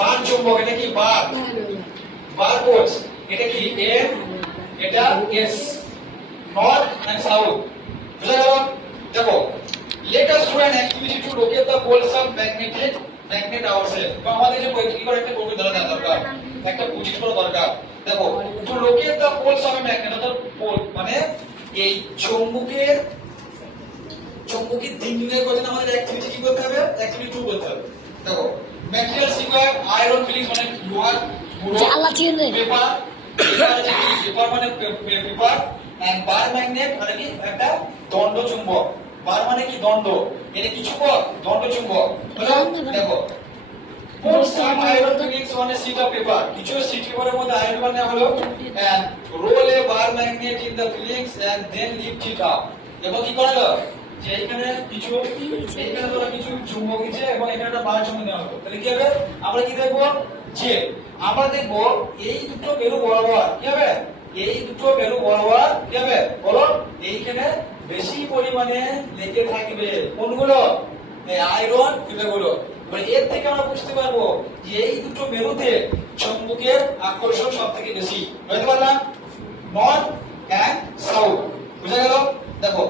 বার চুম্বক, এটা কি বার, বার পোলস, এটা কি এন, এটা এস, নর্থ এন্ড সাউথ। বুঝা গেল? দেখো, let us do an activity to locate the poles of magnet ourselves। তো আমাদের যে কি করে একটা বই ধরা দরকার, একটা বুঝিস করা দরকার। দেখো, to locate the poles of a magnet, অর্থাৎ পোল মানে এই চৌম্বকের দিক নির্ণয় করতে আমাদের অ্যাক্টিভিটি কি করতে হবে, অ্যাক্টিভিটি 2 করতে হবে। দেখো, ম্যাটেরিয়ালস রিকোয়ার্ড আয়রন ফিলিংস মানে লোহার গুঁড়ো, পেপার, পেপার মানে পেপার, এন্ড বার ম্যাগনেট মানে কি একটা দণ্ড চুম্বক। বার মানে কি দণ্ড, এটা কি চুম্বক, দণ্ড চুম্বক। দেখো, put some iron filings on a sheet of paper, কিছু sheet পেপারের মধ্যে আয়রন মানে হলো and roll a bar magnet in the fillings and then lift it up। এবং কি করা হলো যে এখানে কিছু, এইখানে ধরো কিছু চুম্বক দিয়েছে এবং এখানে একটা বার চুম্বক দেওয়া হলো। তাহলে কি হবে, আমরা কি দেখবো যে আমরা দেখবো এই দুটো মেরু বরাবর কি হবে, এই দুটো মেরু বরাবর কি হবে বলো, এইখানে বেশি পরিমাণে লেগে থাকবে কোনগুলো, এই আয়রন ফিলারগুলো। মানে এর থেকে আমরা বুঝতে পারবো যে এই দুটো মেরুতে চুম্বকের আকর্ষণ সবথেকে বেশি। বুঝতে পারলাম? North and south. বুঝা গেল? দেখো,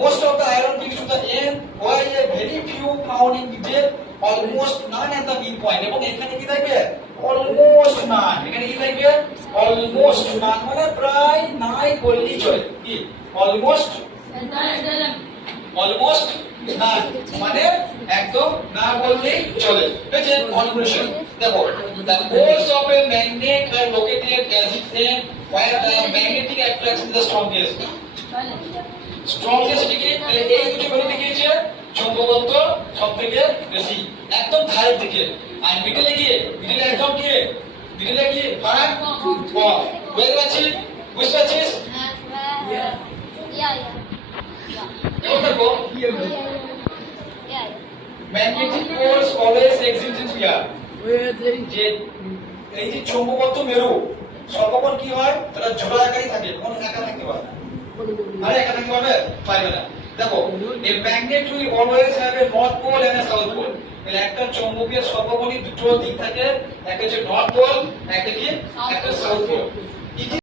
most of the iron fillings to the end while a very few found in detail, almost none at the midpoint। এবং এখানে কি থাকবে, almost none। এখানে কি থাকবে, almost none মানে প্রায় নাই বললেই চলে। কি almost none মানে একদম না বললেই চলে। ঠিক আছে, কনক্লুশন দেখো, the poles of a magnet are located as it is where the magnetic attraction is the strongest। Strongest দিকে এই দুটো মেরু দেখিয়েছে চৌম্বকত্ব সবথেকে বেশি একদম ধারের দিকে, আর মিডলে গিয়ে মিডলে একদম কি, মিডলে গিয়ে ফারাক কম। বুঝতে পারছিস? বুঝতে পারছিস? Magnetic poles always exist in here. যে এই যে চৌম্বকত্ব মেরু সর্বক্ষণ কি হয়, তারা জোড়া আকারই থাকে, কোন একা থাকতে পারে না। আরে একা থাকতে পারবে না। দেখো, a magnet will always have a north pole and a south pole। তাহলে একটা চৌম্বকের সর্বক্ষণই দুটো দিক থাকে, একটা হচ্ছে নর্থ পোল, একটা কি, একটা সাউথ পোল।